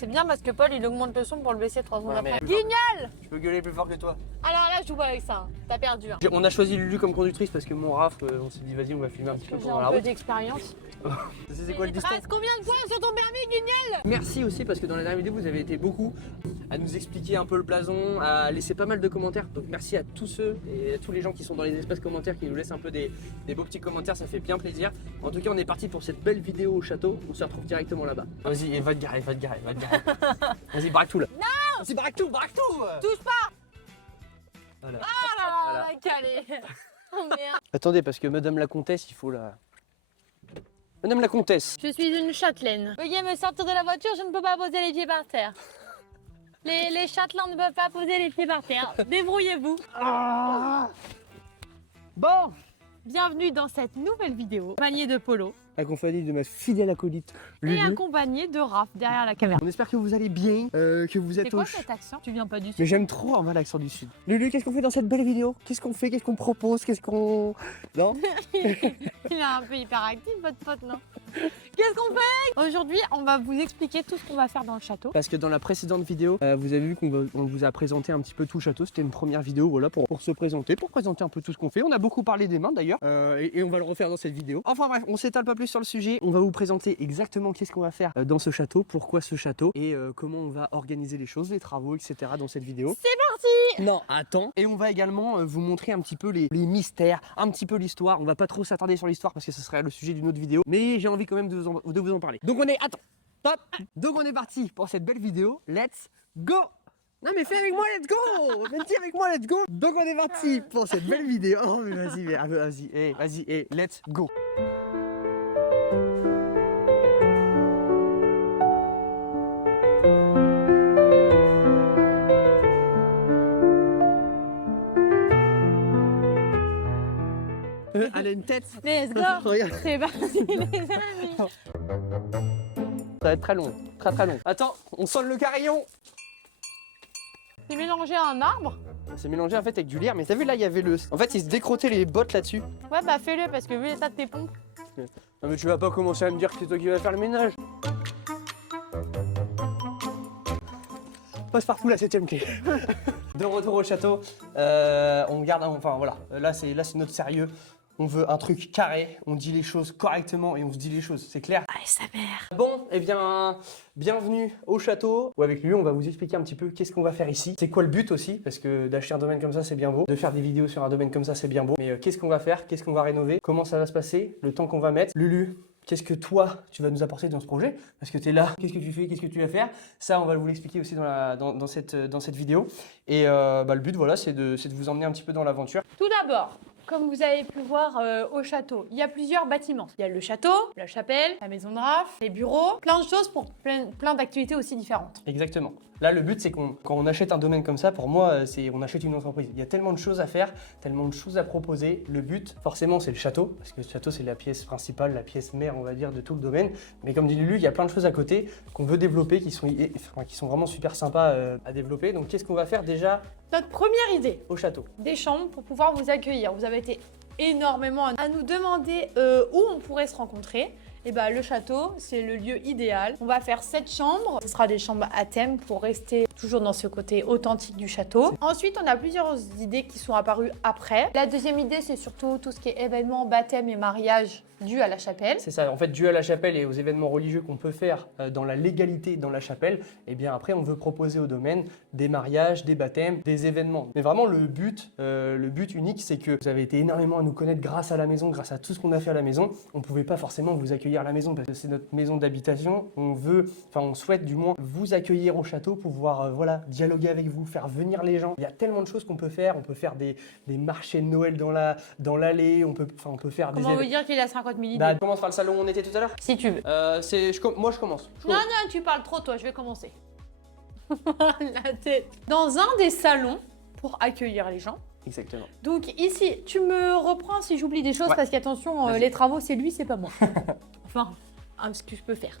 C'est bien parce que Paul il augmente le son pour le baisser 3 secondes Ouais, après. mais- Guignol! Je peux gueuler plus fort que toi. Alors là, je joue pas avec ça. Hein. T'as perdu. Hein. On a choisi Lulu comme conductrice parce que mon Raph, on s'est dit vas-y on va filmer un petit peu J'ai pendant la un peu route. d'expérience. C'est quoi le Il te distance? reste combien de points sur ton permis, Guignol? Merci aussi parce que dans la dernière vidéo vous avez été beaucoup à nous expliquer un peu le blason, à laisser pas mal de commentaires. Donc merci à tous ceux et à tous les gens qui sont dans les espaces commentaires qui nous laissent un peu des beaux petits commentaires, ça fait bien plaisir. En tout cas on est parti pour cette belle vidéo au château, on se retrouve directement là-bas. Vas-y, va te garer, va te garer, va te garer. Vas-y, braque tout là. Non! Vas-y, braque tout, braque tout! Touche pas! Voilà. Oh là là, Voilà. on va caler. Oh merde. Attendez, parce que Madame la Comtesse, il faut la... Madame la Comtesse. Je suis une châtelaine. Veuillez me sortir de la voiture, je ne peux pas poser les pieds par terre. Les châtelains ne peuvent pas poser les pieds par terre. Débrouillez-vous. Bon! Bienvenue dans cette nouvelle vidéo. Accompagné de Polo Accompagné de ma fidèle acolyte, et Lulu. accompagné de Raph derrière la caméra. On espère que vous allez bien, que vous C'est êtes quoi au... cet accent? Tu viens pas du Mais sud? j'aime trop avoir l'accent du sud. Lulu, qu'est-ce qu'on fait dans cette belle vidéo? Qu'est-ce qu'on fait? Qu'est-ce qu'on propose? Qu'est-ce qu'on... Non? Il est un peu hyperactif, votre pote, non? Qu'est-ce qu'on fait? Aujourd'hui, on va vous expliquer tout ce qu'on va faire dans le château. Parce que dans la précédente vidéo, vous avez vu qu'on vous a présenté un petit peu tout le château. C'était une première vidéo voilà, pour se présenter, pour présenter un peu tout ce qu'on fait. On a beaucoup parlé des mains d'ailleurs, et on va le refaire dans cette vidéo. Enfin bref, on s'étale pas plus sur le sujet. On va vous présenter exactement qu'est-ce qu'on va faire dans ce château, pourquoi ce château, et comment on va organiser les choses, les travaux, etc. dans cette vidéo. C'est parti! Non, attends. Et on va également vous montrer un petit peu les mystères, un petit peu l'histoire. On va pas trop s'attarder sur l'histoire parce que ce serait le sujet d'une autre vidéo. Mais j'ai envie quand même de vous en parler. Donc on est... Attends. Stop. Donc on est parti pour cette belle vidéo. Let's go. Non mais fais avec moi, let's go. Viens avec moi, let's go. Donc on est parti pour cette belle vidéo. Oh mais vas-y, let's go. Elle a une tête. Let's go! Regarde. C'est parti, les amis! Ça va être très long, très très long. Attends, on sonne le carillon. C'est mélangé à un arbre? C'est mélangé en fait avec du lierre, mais t'as vu là il y avait le... En fait il se décrottait les bottes là-dessus. Ouais, bah fais-le parce que vu l'état de tes pompes. Non mais tu vas pas commencer à me dire que c'est toi qui vas faire le ménage. Passe partout la 7ème clé. De retour au château, on garde, enfin voilà, là c'est notre sérieux. On veut un truc carré, on dit les choses correctement et on se dit les choses, c'est clair? Ah, sa mère! Bon, eh bien, bienvenue au château. Ou avec lui, on va vous expliquer un petit peu qu'est-ce qu'on va faire ici. C'est quoi le but aussi? Parce que d'acheter un domaine comme ça, c'est bien beau. De faire des vidéos sur un domaine comme ça, c'est bien beau. Mais qu'est-ce qu'on va faire? Qu'est-ce qu'on va rénover? Comment ça va se passer? Le temps qu'on va mettre? Lulu, qu'est-ce que toi, tu vas nous apporter dans ce projet? Parce que tu es là, qu'est-ce que tu fais? Qu'est-ce que tu vas faire? Ça, on va vous l'expliquer aussi dans cette vidéo. Et le but, voilà, c'est de vous emmener un petit peu dans l'aventure. Tout d'abord, comme vous avez pu voir au château, il y a plusieurs bâtiments. Il y a le château, la chapelle, la maison de Raph, les bureaux, plein de choses pour plein d'activités aussi différentes. Exactement. Là, le but, c'est quand on achète un domaine comme ça, pour moi, c'est on achète une entreprise. Il y a tellement de choses à faire, tellement de choses à proposer. Le but, forcément, c'est le château, parce que le château, c'est la pièce principale, la pièce mère, on va dire, de tout le domaine. Mais comme dit Lulu, il y a plein de choses à côté qu'on veut développer, qui sont vraiment super sympas à développer. Donc, qu'est-ce qu'on va faire déjà Notre première idée, au château? des chambres pour pouvoir vous accueillir. Vous avez été énormément à nous demander où on pourrait se rencontrer. Et bah le château, c'est le lieu idéal. On va faire 7 chambres. Ce sera des chambres à thème pour rester toujours dans ce côté authentique du château. Ensuite, on a plusieurs idées qui sont apparues après. La deuxième idée, c'est surtout tout ce qui est événements, baptême et mariage dû à la chapelle. C'est ça, en fait, dû à la chapelle et aux événements religieux qu'on peut faire dans la légalité dans la chapelle, et bien après, on veut proposer au domaine des mariages, des baptêmes, des événements. Mais vraiment, le but unique, c'est que vous avez été énormément à nous connaître grâce à la maison, grâce à tout ce qu'on a fait à la maison. On ne pouvait pas forcément vous accueillir à la maison parce que c'est notre maison d'habitation. On souhaite du moins vous accueillir au château pour pouvoir voilà, dialoguer avec vous, faire venir les gens. Il y a tellement de choses qu'on peut faire. On peut faire des marchés de Noël dans l'allée. On peut faire des Comment vous dire qu'il a 50 000 idées? Bah, on commence par le salon où on était tout à l'heure. Si tu veux. Moi, je commence. Non, tu parles trop, toi, je vais commencer. La tête. Dans un des salons, pour accueillir les gens. Exactement. Donc ici, tu me reprends si j'oublie des choses, Ouais. parce qu'attention, Vas-y. les travaux, c'est lui, c'est pas moi. Enfin, ce que je peux faire.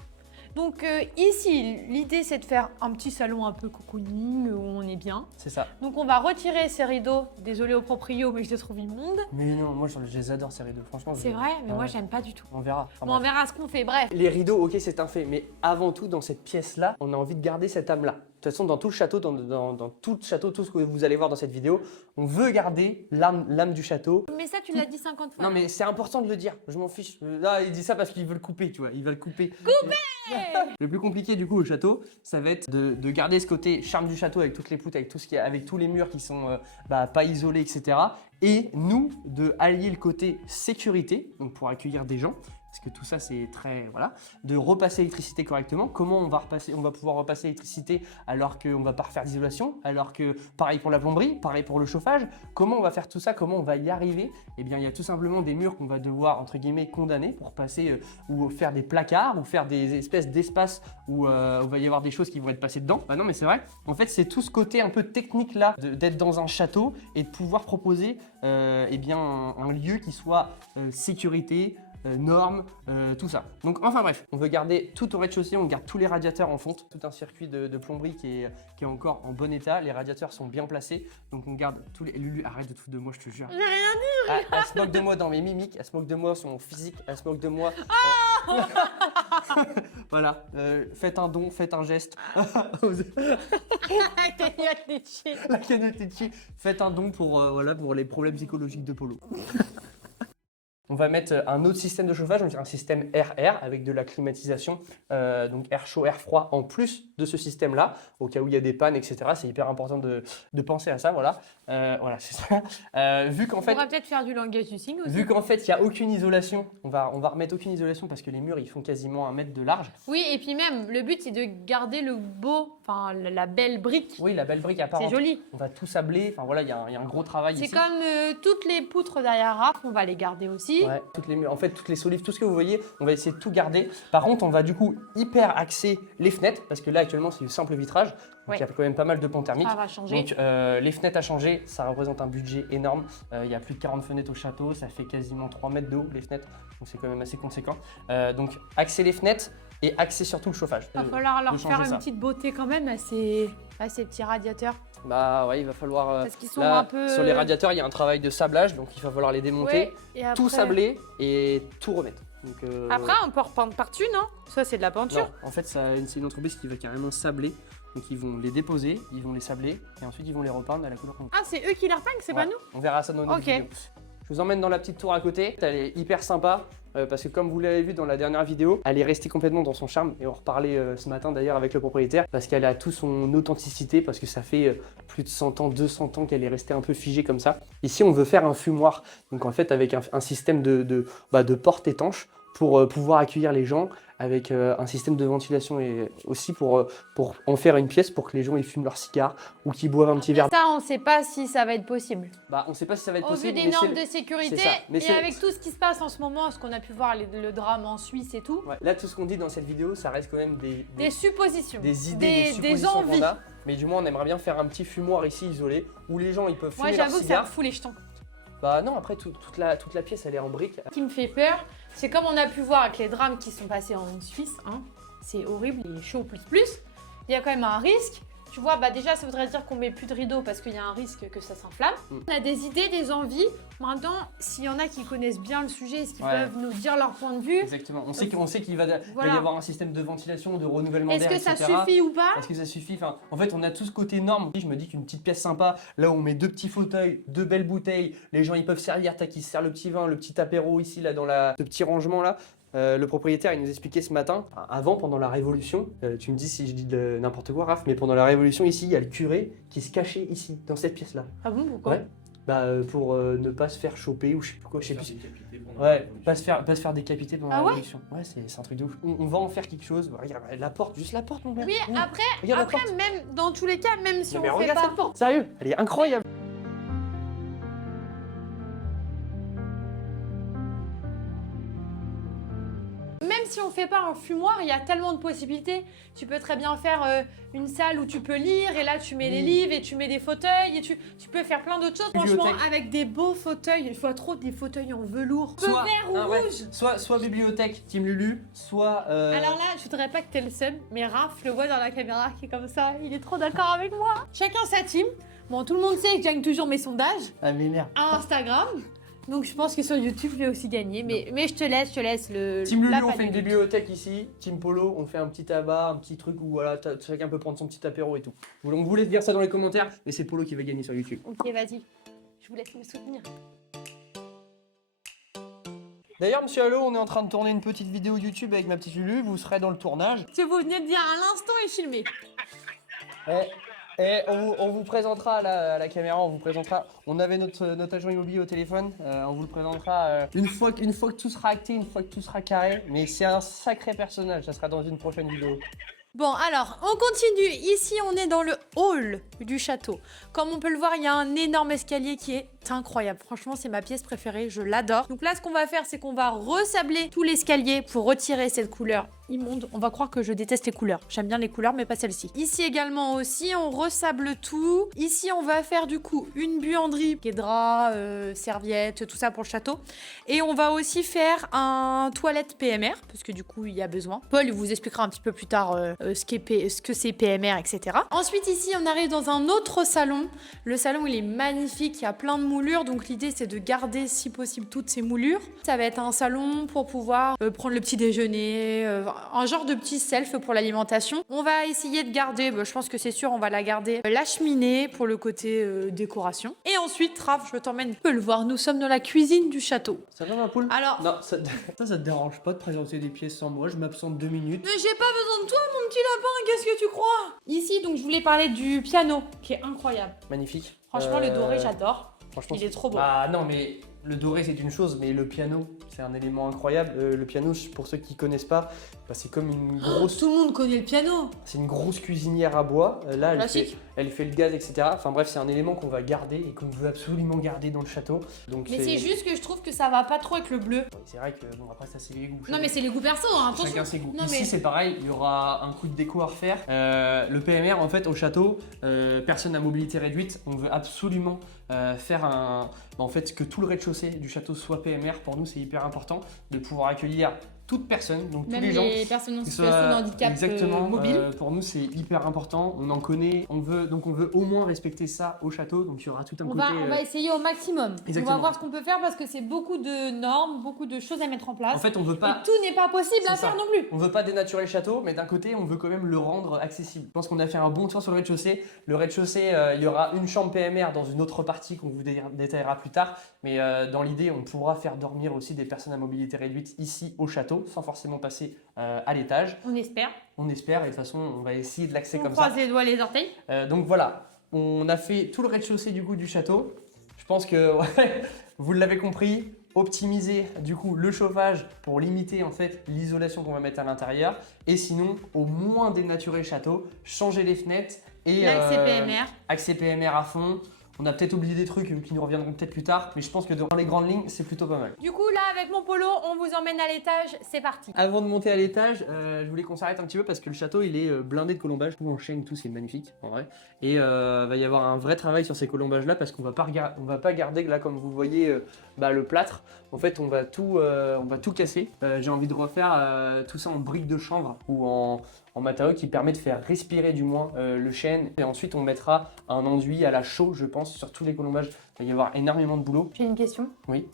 Donc ici, l'idée c'est de faire un petit salon un peu cocooning où on est bien. C'est ça. Donc on va retirer ces rideaux. Désolé au proprio, mais je les trouve immondes. Mais non, moi je les adore ces rideaux, franchement. C'est vrai, mais Ah moi ouais. j'aime pas du tout. On verra. Enfin, Bon, on bref. verra ce qu'on fait, bref. Les rideaux, ok, c'est un fait, mais avant tout, dans cette pièce-là, on a envie de garder cette âme-là. De toute façon, dans tout le château, dans tout le château, tout ce que vous allez voir dans cette vidéo, on veut garder l'âme du château. Mais ça, tu l'as dit 50 fois. Non, mais c'est important de le dire, je m'en fiche. Là, il dit ça parce qu'il veut le couper, tu vois, il va le couper. Le plus compliqué du coup au château, ça va être de garder ce côté charme du château avec toutes les poutres, avec tout ce qui est, avec tous les murs qui sont pas isolés, etc. Et nous, de allier le côté sécurité, donc pour accueillir des gens, parce que tout ça c'est très voilà, de repasser l'électricité correctement. Comment on va pouvoir repasser l'électricité alors qu'on va pas refaire d'isolation, alors que pareil pour la plomberie, pareil pour le chauffage. Comment on va faire tout ça, comment on va y arriver? Eh bien il y a tout simplement des murs qu'on va devoir entre guillemets condamner pour passer ou faire des placards ou faire des espèces d'espaces où il va y avoir des choses qui vont être passées dedans. Bah non mais c'est vrai. En fait c'est tout ce côté un peu technique là d'être dans un château et de pouvoir proposer eh bien un lieu qui soit sécurité, normes, tout ça. Donc enfin bref, on veut garder tout au rez-de-chaussée, on garde tous les radiateurs en fonte, tout un circuit de plomberie qui est encore en bon état, les radiateurs sont bien placés, donc on garde tous les... Lulu, arrête de te foutre de moi, je te jure. J'ai rien dit. Elle se moque de moi dans mes mimiques, elle se moque de moi sur mon physique, elle se moque de moi... Voilà, faites un don, faites un geste. La cagnotte Litchi. La cagnotte Litchi, faites un don pour, voilà, pour les problèmes psychologiques de Polo. On va mettre un autre système de chauffage, donc un système air-air avec de la climatisation, donc air chaud, air froid en plus de ce système-là, au cas où il y a des pannes, etc. C'est hyper important de penser à ça, voilà. Voilà, c'est ça. Vu qu'en fait, On va peut-être faire du langage du signe aussi. vu qu'en fait, il n'y a aucune isolation, on va remettre aucune isolation parce que les murs, ils font quasiment 1 mètre de large. Oui, et puis même, le but c'est de garder le beau, enfin la belle brique. Oui, la belle brique à part. C'est joli. On va tout sabler, enfin voilà, il y a un gros travail C'est ici. comme toutes les poutres derrière Raph, on va les garder aussi. Ouais, en fait, toutes les solives, tout ce que vous voyez, on va essayer de tout garder. Par contre, on va du coup hyper axer les fenêtres, parce que là, actuellement, c'est du simple vitrage. Donc, Ouais. il y a quand même pas mal de pans thermiques. Ça va changer. Donc, les fenêtres à changer, ça représente un budget énorme. Il y a plus de 40 fenêtres au château, ça fait quasiment 3 mètres de haut, les fenêtres. Donc, c'est quand même assez conséquent. Donc, axer les fenêtres et axer surtout le chauffage. Il va falloir leur de faire changer une ça. petite beauté quand même à ces petits radiateurs. Bah ouais, il va falloir... Parce qu'ils sont là, un peu... sur les radiateurs, il y a un travail de sablage, donc il va falloir les démonter, Ouais, et après... tout sabler et tout remettre. Donc, Après, on peut repeindre par-dessus, non? Ça, c'est de la peinture. non, en fait, c'est une entreprise qui va carrément sabler. Donc, ils vont les déposer, ils vont les sabler et ensuite ils vont les repeindre à la couleur qu'on veut. Ah, c'est eux qui les repeignent, c'est Ouais, pas nous? on verra ça dans notre Ok. vidéo. Je vous emmène dans la petite tour à côté. Elle est hyper sympa parce que comme vous l'avez vu dans la dernière vidéo, elle est restée complètement dans son charme et on reparlait ce matin d'ailleurs avec le propriétaire parce qu'elle a toute son authenticité parce que ça fait plus de 100 ans, 200 ans qu'elle est restée un peu figée comme ça. Ici, on veut faire un fumoir. Donc en fait, avec un système de porte étanche pour pouvoir accueillir les gens avec un système de ventilation et aussi pour en faire une pièce pour que les gens ils fument leurs cigares ou qu'ils boivent un petit verre. Ça, on sait pas si ça va être possible. Bah, on sait pas si ça va être Au vu possible. des mais normes c'est- de sécurité c'est ça. Mais et c'est- avec tout ce qui se passe en ce moment, ce qu'on a pu voir, le drame en Suisse et tout, Ouais, là, tout ce qu'on dit dans cette vidéo, ça reste quand même des suppositions, des idées, des des suppositions envies. qu'on a. Mais du moins, on aimerait bien faire un petit fumoir ici isolé où les gens ils peuvent Moi, fumer leurs j'avoue que ça me cigares. fout les jetons. Bah non, après toute la pièce elle est en briques. Ce qui me fait peur, c'est comme on a pu voir avec les drames qui sont passés en Suisse, hein, c'est horrible, il est chaud plus. Il y a quand même un risque. Tu vois, bah déjà, ça voudrait dire qu'on met plus de rideaux parce qu'il y a un risque que ça s'inflamme. On a des idées, des envies. Maintenant, s'il y en a qui connaissent bien le sujet, est-ce qu'ils Ouais. peuvent nous dire leur point de vue? Exactement. On sait qu'il va Voilà. y avoir un système de ventilation, de renouvellement Est-ce d'air, que ça etc. suffit ou pas? Est-ce que ça suffit? Enfin, en fait, on a tout ce côté norme. Je me dis qu'une petite pièce sympa, là où on met 2 petits fauteuils, 2 belles bouteilles, les gens ils peuvent servir, tac, ils se servent le petit vin, le petit apéro ici, là, dans ce petit rangement là. Le propriétaire, il nous expliquait ce matin, avant, pendant la Révolution, tu me dis si je dis n'importe quoi, Raph, mais pendant la Révolution, ici, il y a le curé qui se cachait ici, dans cette pièce-là. Ah bon, pourquoi? Ouais. Bah, pour ne pas se faire choper ou je sais plus quoi, je sais plus. Ouais, pas se faire décapiter pendant Ah la ouais Révolution. Ouais, c'est un truc de ouf. On va en faire quelque chose. Regarde, la porte, juste la porte, mon père. Oui, Mmh. après, Regarde la porte. même dans tous les cas, même si Non, mais on fait regarde pas... cette porte, sérieux, elle est incroyable. Même si on on fait pas un fumoir, il y a tellement de possibilités. Tu peux très bien faire une salle où tu peux lire et là tu mets les livres et tu mets des fauteuils et tu peux faire plein d'autres choses. Franchement, avec des beaux fauteuils, il faut trop des fauteuils en velours. Soit vert ou rouge. Soit bibliothèque, Team Lulu, soit... Alors là, je voudrais pas que t'aies le seum, mais Raph, je le vois dans la caméra qui est comme ça, il est trop d'accord avec moi. Chacun sa team. Bon, tout le monde sait que je gagne toujours mes sondages Ah mais merde. à Instagram. Donc je pense que sur YouTube, je vais aussi gagner. Mais je te laisse le... Team Lulu, la on fait une panne. bibliothèque ici. Team Polo, on fait un petit tabac, un petit truc où voilà, chacun peut prendre son petit apéro et tout. On voulait dire ça dans les commentaires, mais c'est Polo qui va gagner sur YouTube. Ok, vas-y. Je vous laisse me soutenir. D'ailleurs, monsieur Allo, on est en train de tourner une petite vidéo YouTube avec ma petite Lulu, vous serez dans le tournage. Ce que vous venez de dire à l'instant est filmé. Et on vous présentera à la caméra, on vous présentera. On avait notre agent immobilier au téléphone, on vous le présentera une fois que tout sera acté, une fois que tout sera carré. Mais c'est un sacré personnage, ça sera dans une prochaine vidéo. Bon, alors, on continue. Ici, on est dans le hall du château. Comme on peut le voir, il y a un énorme escalier qui est incroyable. Franchement, c'est ma pièce préférée, je l'adore. Donc là, ce qu'on va faire, c'est qu'on va ressabler tout l'escalier pour retirer cette couleur immonde. On va croire que je déteste les couleurs. J'aime bien les couleurs, mais pas celle-ci. Ici également aussi, on ressable tout. Ici, on va faire du coup une buanderie, qui est drap, serviettes, tout ça pour le château. Et on va aussi faire un toilette PMR, parce que du coup, il y a besoin. Paul il vous expliquera un petit peu plus tard ce que c'est PMR, etc. Ensuite, ici, on arrive dans un autre salon. Le salon, il est magnifique, il y a plein de moulures, donc l'idée, c'est de garder, si possible, toutes ces moulures. Ça va être un salon pour pouvoir prendre le petit déjeuner, un genre de petit self pour l'alimentation. On va essayer de garder, je pense que c'est sûr, on va la garder, la cheminée pour le côté décoration. Et ensuite, Raph, je t'emmène, tu peux le voir, nous sommes dans la cuisine du château. Ça va ma poule? Alors... Non, ça te dérange pas de présenter des pièces sans moi, je m'absente 2 minutes. Mais j'ai pas besoin de toi, mon petit lapin, qu'est-ce que tu crois? Ici, donc, je voulais parler du piano, qui est incroyable. Magnifique. Franchement, le doré, j'adore. Franchement, il est trop beau. Ah non, mais le doré c'est une chose, mais le piano c'est un élément incroyable. Le piano, pour ceux qui connaissent pas, c'est comme une grosse. Tout le monde connaît le piano. C'est une grosse cuisinière à bois. Là, Classique. elle fait le gaz, etc. Enfin bref, c'est un élément qu'on va garder et qu'on veut absolument garder dans le château. Donc Mais c'est juste que je trouve que ça va pas trop avec le bleu. C'est vrai que bon après ça c'est les goûts. Non mais c'est les goûts perso, hein, attention. Chacun ses goûts. Non, Ici mais... c'est pareil, il y aura un coup de déco à refaire. Le PMR en fait au château, personne à mobilité réduite, on veut absolument faire en fait que tout le rez-de-chaussée du château soit PMR. Pour nous c'est hyper important de pouvoir accueillir toute personne, donc même tous les gens les personnes en qui situation de handicap exactement, mobile. Pour nous c'est hyper important, on en connaît, on veut au moins respecter ça au château, donc il y aura tout un côté... On va essayer au maximum. Exactement. On va voir ce qu'on peut faire parce que c'est beaucoup de normes, beaucoup de choses à mettre en place. En fait on veut pas... Et tout n'est pas possible à C'est ça. faire non plus. On veut pas dénaturer le château, mais d'un côté, on veut quand même le rendre accessible. Je pense qu'on a fait un bon tour sur le rez-de-chaussée. Le rez-de-chaussée, il y aura une chambre PMR dans une autre partie qu'on vous détaillera plus tard. Mais dans l'idée, on pourra faire dormir aussi des personnes à mobilité réduite ici au château, sans forcément passer à l'étage. On espère. On espère, et de toute façon, on va essayer de l'axer On comme ça. croise les doigts, les orteils. Donc voilà, on a fait tout le rez-de-chaussée du coup du château. Je pense que ouais, vous l'avez compris. Optimiser du coup le chauffage pour limiter en fait l'isolation qu'on va mettre à l'intérieur et sinon au moins dénaturer le château, changer les fenêtres et L'accès PMR. accès PMR à fond. On a peut-être oublié des trucs qui nous reviendront peut-être plus tard, mais je pense que dans les grandes lignes, c'est plutôt pas mal. Du coup, là, avec mon polo, on vous emmène à l'étage. C'est parti. Avant de monter à l'étage, je voulais qu'on s'arrête un petit peu parce que le château, il est blindé de colombages. Tout en chêne, tout, c'est magnifique en vrai. Et va y avoir un vrai travail sur ces colombages-là parce qu'on va pas garder là, comme vous voyez, le plâtre. En fait, on va tout casser. J'ai envie de refaire tout ça en briques de chanvre ou en matériau qui permet de faire respirer du moins le chêne. Et ensuite, on mettra un enduit à la chaux, je pense, sur tous les colombages. Il va y avoir énormément de boulot. J'ai une question. Oui.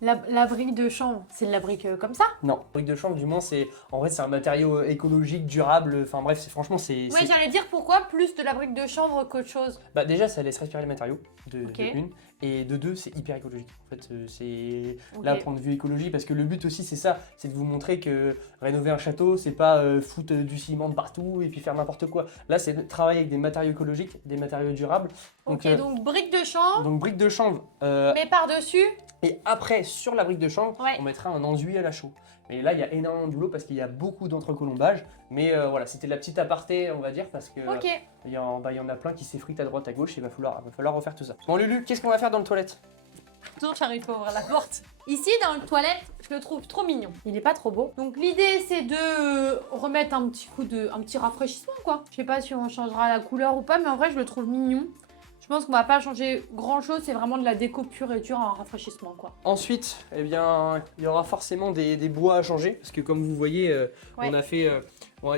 La brique de chanvre, c'est de la brique comme ça? Non, brique de chanvre, du moins, c'est un matériau écologique, durable. Enfin bref, franchement, c'est. Ouais, j'allais dire pourquoi plus de la brique de chanvre qu'autre chose. Bah déjà, ça laisse respirer le matériau de une. Et de deux, c'est hyper écologique. En fait, c'est là, point de vue écologie, parce que le but aussi, c'est ça, c'est de vous montrer que rénover un château, c'est pas foutre du ciment de partout et puis faire n'importe quoi. Là, c'est de travailler avec des matériaux écologiques, des matériaux durables. Donc, donc brique de chanvre. Donc brique de chanvre. Mais par-dessus. Et après, sur la brique de chanvre, Ouais. on mettra un enduit à la chaux. Mais là, il y a énormément de boulot parce qu'il y a beaucoup d'entrecolombages. Mais voilà, c'était la petite aparté, on va dire, parce que Ok. il y en a plein qui s'effritent à droite, à gauche, et il va falloir refaire tout ça. Bon, Lulu, qu'est-ce qu'on va faire dans le toilette? Toujours, j'arrive pas à ouvrir la porte. Ici, dans le toilette, je le trouve trop mignon. Il est pas trop beau. Donc l'idée, c'est de remettre un petit rafraîchissement, quoi. Je sais pas si on changera la couleur ou pas, mais en vrai, je le trouve mignon. Je pense qu'on va pas changer grand chose, c'est vraiment de la déco pure et dure, un rafraîchissement, quoi. Ensuite, eh bien, il y aura forcément des bois à changer parce que comme vous voyez, Ouais. on a fait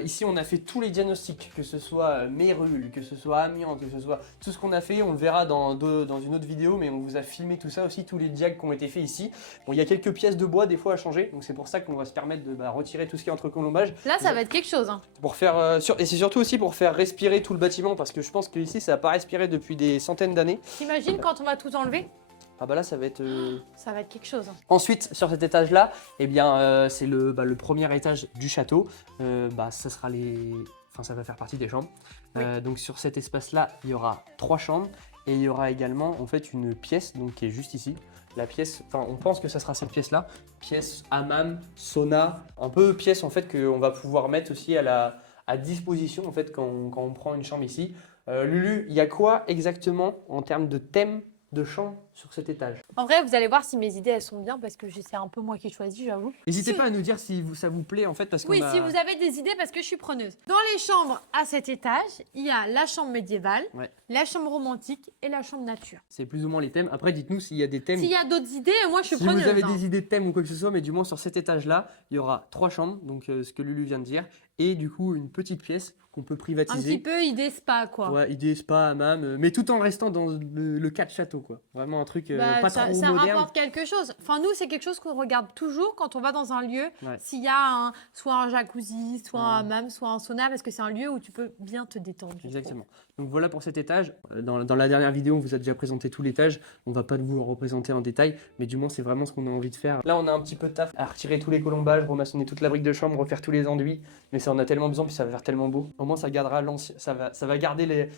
ici on a fait tous les diagnostics, que ce soit mérule, que ce soit amiante, que ce soit tout ce qu'on a fait, on le verra dans une autre vidéo, mais on vous a filmé tout ça aussi, tous les diags qui ont été faits ici. Bon, il y a quelques pièces de bois des fois à changer, donc c'est pour ça qu'on va se permettre de retirer tout ce qui est entre colombages. Là, ça va être quelque chose, hein. Pour faire et c'est surtout aussi pour faire respirer tout le bâtiment parce que je pense que ici ça n'a pas respiré depuis des centaines d'années. T'imagines quand on va tout enlever? Ah bah là ça va être Ça va être quelque chose, hein. Ensuite, sur cet étage-là, eh bien, c'est le premier étage du château. Ça sera ça va faire partie des chambres. Oui. Donc sur cet espace-là, il y aura 3 chambres et il y aura également en fait une pièce donc qui est juste ici. La pièce, on pense que ça sera cette pièce-là, pièce hammam, sauna, un peu pièce en fait qu'on va pouvoir mettre aussi à disposition en fait quand on prend une chambre ici. Lulu, il y a quoi exactement en termes de thème de chambre sur cet étage? En vrai, vous allez voir si mes idées elles sont bien parce que c'est un peu moi qui choisis, j'avoue. N'hésitez Si- pas à nous dire si ça vous plaît en fait parce qu'on Oui, a... si vous avez des idées parce que je suis preneuse. Dans les chambres à cet étage, il y a la chambre médiévale, Ouais. la chambre romantique et la chambre nature. C'est plus ou moins les thèmes. Après, dites-nous s'il y a des thèmes. S'il y a d'autres idées, moi je suis Si preneuse. vous avez hein. des idées de thèmes ou quoi que ce soit, mais du moins sur cet étage-là, il y aura 3 chambres, donc ce que Lulu vient de dire, et du coup une petite pièce qu'on peut Un petit privatiser. peu idée spa, quoi. Ouais, idée spa, hammam, mais tout en restant dans le cadre château, quoi. Vraiment un truc Bah, pas ça, trop ça moderne. rapporte quelque chose. Enfin, nous, c'est quelque chose qu'on regarde toujours quand on va dans un lieu. Ouais. S'il y a soit un jacuzzi, soit un Ouais. hammam, soit un sauna, parce que c'est un lieu où tu peux bien te détendre. je trouve. Exactement. Donc voilà pour cet étage. Dans la dernière vidéo, on vous a déjà présenté tout l'étage. On va pas vous le représenter en détail, mais du moins c'est vraiment ce qu'on a envie de faire. Là, on a un petit peu de taf à retirer tous les colombages, remaçonner toute la brique de chambre, refaire tous les enduits. Mais ça en a tellement besoin, puis ça va faire tellement beau. Au moins, ça gardera l'ancien. Ça va garder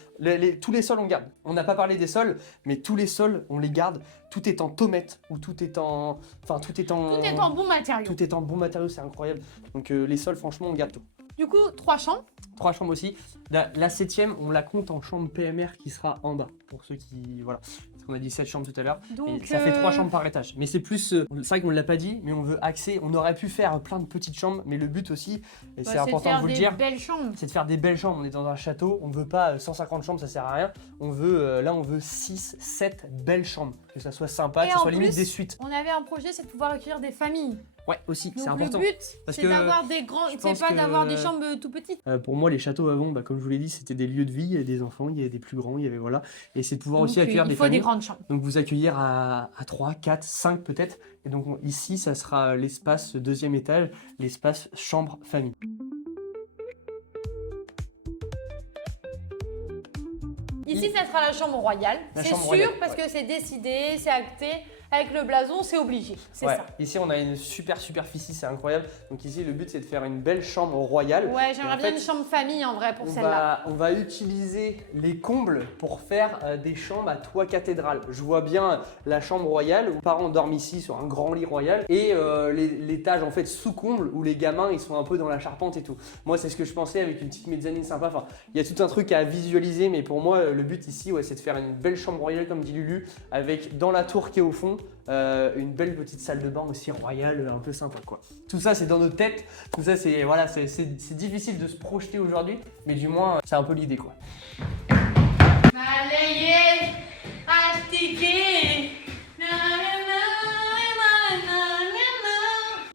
tous les sols, on garde. On n'a pas parlé des sols, mais tous les sols, on les garde. Tout est en tomette ou tout est en. Enfin, tout est en. Tout est en bon matériau. Tout est en bon matériau, c'est incroyable. Donc les sols, franchement, on garde tout. Du coup, 3 chambres. 3 chambres aussi. La 7e, on la compte en chambre PMR qui sera en bas. Pour ceux qui. Voilà. Parce qu'on a dit 7 chambres tout à l'heure. Donc, Et ça fait 3 chambres par étage. Mais c'est plus. C'est vrai qu'on ne l'a pas dit, mais on veut axer. On aurait pu faire plein de petites chambres, mais le but aussi, et c'est important de vous le dire, belles chambres. c'est de faire des belles chambres. On est dans un château, on ne veut pas 150 chambres, ça sert à rien. On veut, là, on veut 6, 7 belles chambres. Que ça soit sympa, Et que ça en soit limite plus, des suites. On avait un projet, c'est de pouvoir accueillir des familles. Ouais, aussi, c'est Donc important. le but, Parce c'est que d'avoir des grands, je c'est pense pas que- d'avoir des chambres tout petites. Pour moi, les châteaux avant, comme je vous l'ai dit, c'était des lieux de vie. Il y avait des enfants, il y avait des plus grands, il y avait voilà. Et c'est de pouvoir Donc, aussi accueillir il des faut des familles. grandes chambres. Donc vous accueillir à 3, 4, 5 peut-être. Et donc ici, ça sera l'espace deuxième étage, l'espace chambre-famille. Ici, ça sera la chambre royale. La C'est chambre sûr royale, parce ouais. que c'est décidé, c'est acté. Avec le blason, c'est obligé. C'est Ouais. ça. Ici, on a une super superficie, c'est incroyable. Donc ici, le but, c'est de faire une belle chambre royale. Ouais, Et j'aimerais en bien fait, une chambre famille en vrai pour celle-là. on va utiliser les combles pour faire des chambres à toit cathédrale. Je vois bien la chambre royale où les parents dorment ici sur un grand lit royal et l'étage en fait sous comble où les gamins ils sont un peu dans la charpente et tout. Moi, c'est ce que je pensais avec une petite mezzanine sympa. Enfin, il y a tout un truc à visualiser, mais pour moi, le but ici, ouais, c'est de faire une belle chambre royale comme dit Lulu, avec dans la tour qui est au fond. Une belle petite salle de bain aussi royale, un peu sympa quoi. Tout ça c'est dans nos têtes, tout ça c'est voilà, c'est difficile de se projeter aujourd'hui, mais du moins c'est un peu l'idée quoi. Balayer, astiquer.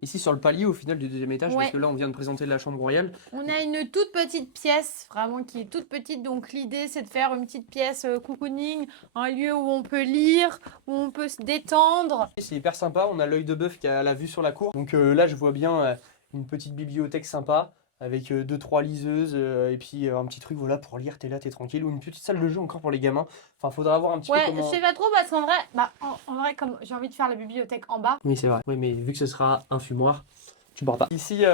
Ici sur le palier au final du deuxième étage, Ouais. parce que là on vient de présenter la chambre royale. On a une toute petite pièce, vraiment qui est toute petite. Donc l'idée c'est de faire une petite pièce cocooning, un lieu où on peut lire, où on peut se détendre. C'est hyper sympa, on a l'œil de bœuf qui a la vue sur la cour. Donc là je vois bien une petite bibliothèque sympa. Avec 2-3 liseuses et puis un petit truc voilà pour lire, t'es là, t'es tranquille. Ou une petite salle de jeu encore pour les gamins. Enfin, faudra voir un petit peu Ouais, comment... je sais pas trop parce qu'en vrai, en vrai, comme j'ai envie de faire la bibliothèque en bas. Oui, c'est vrai. Oui, mais vu que ce sera un fumoir, tu bois pas. Ici,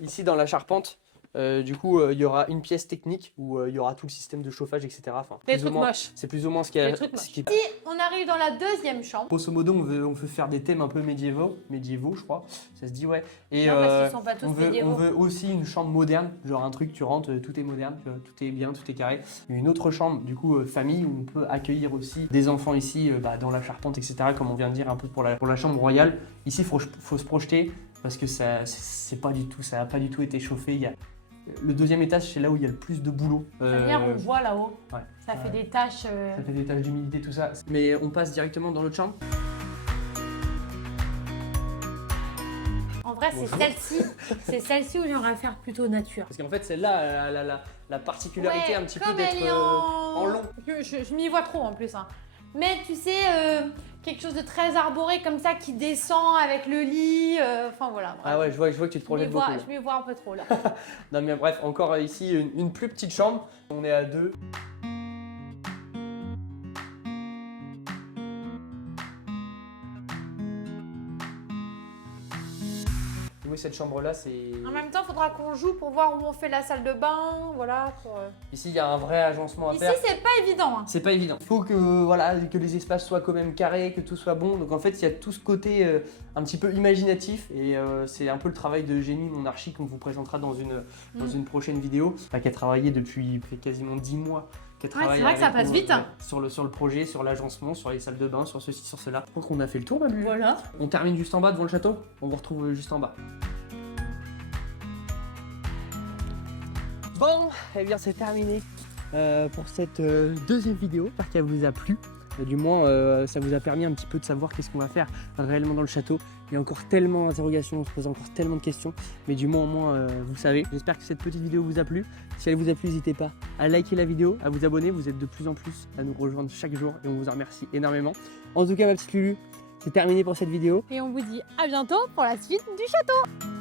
ici dans la charpente, Du coup, il y aura une pièce technique où il y aura tout le système de chauffage, etc. Enfin, Les plus ou trucs moins- moches. C'est plus ou moins ce qu'il y a. Les trucs moches. ce qui- Si on arrive dans la deuxième chambre. Grosso modo, on veut faire des thèmes un peu médiévaux, je crois. Ça se dit, ouais. Et Non, parce qu'ils sont pas tous on médiévaux. veut aussi une chambre moderne, genre un truc, tu rentres, tout est moderne, tout est bien, tout est carré. Une autre chambre, du coup, famille, où on peut accueillir aussi des enfants ici, dans la charpente, etc. Comme on vient de dire un peu pour la chambre royale. Ici, faut se projeter parce que ça n'a pas du tout été chauffé. Le deuxième étage, c'est là où il y a le plus de boulot. D'ailleurs, on voit là-haut. Ouais. Ça fait des taches. Ça fait des taches d'humidité, tout ça. Mais on passe directement dans l'autre chambre. En vrai, c'est Bonjour. celle-ci. C'est celle-ci où j'aimerais faire plutôt nature. Parce qu'en fait, celle-là, la particularité un petit peu comme d'être elle est en long. Je m'y vois trop en plus. Hein. Mais tu sais, quelque chose de très arboré comme ça qui descend avec le lit. Enfin voilà. Bref. Ah ouais, je vois que tu te projettes beaucoup. là. Je m'y vois un peu trop là. Non mais bref, encore ici une plus petite chambre. On est à 2. Oui, cette chambre-là, c'est... En même temps, il faudra qu'on joue pour voir où on fait la salle de bain. Voilà. Ici, il y a un vrai agencement à Ici, faire. c'est pas évident. Hein. C'est pas évident. Il faut que les espaces soient quand même carrés, que tout soit bon. Donc en fait, il y a tout ce côté un petit peu imaginatif. Et c'est un peu le travail de Jenny, mon archi, qu'on vous présentera dans une prochaine vidéo. Enfin, qui a travaillé depuis quasiment 10 mois. C'est vrai que ça passe vite. Hein. Sur le projet, sur l'agencement, sur les salles de bain, sur ceci, sur cela. Je crois qu'on a fait le tour, Mabu. Voilà. On termine juste en bas devant le château. On vous retrouve juste en bas. Bon, eh bien c'est terminé pour cette deuxième vidéo. J'espère qu'elle vous a plu. Du moins, ça vous a permis un petit peu de savoir qu'est-ce qu'on va faire réellement dans le château. Il y a encore tellement d'interrogations, on se pose encore tellement de questions. Mais du moins, au moins, vous savez. J'espère que cette petite vidéo vous a plu. Si elle vous a plu, n'hésitez pas à liker la vidéo, à vous abonner. Vous êtes de plus en plus à nous rejoindre chaque jour et on vous en remercie énormément. En tout cas, ma petite Lulu, c'est terminé pour cette vidéo. Et on vous dit à bientôt pour la suite du château.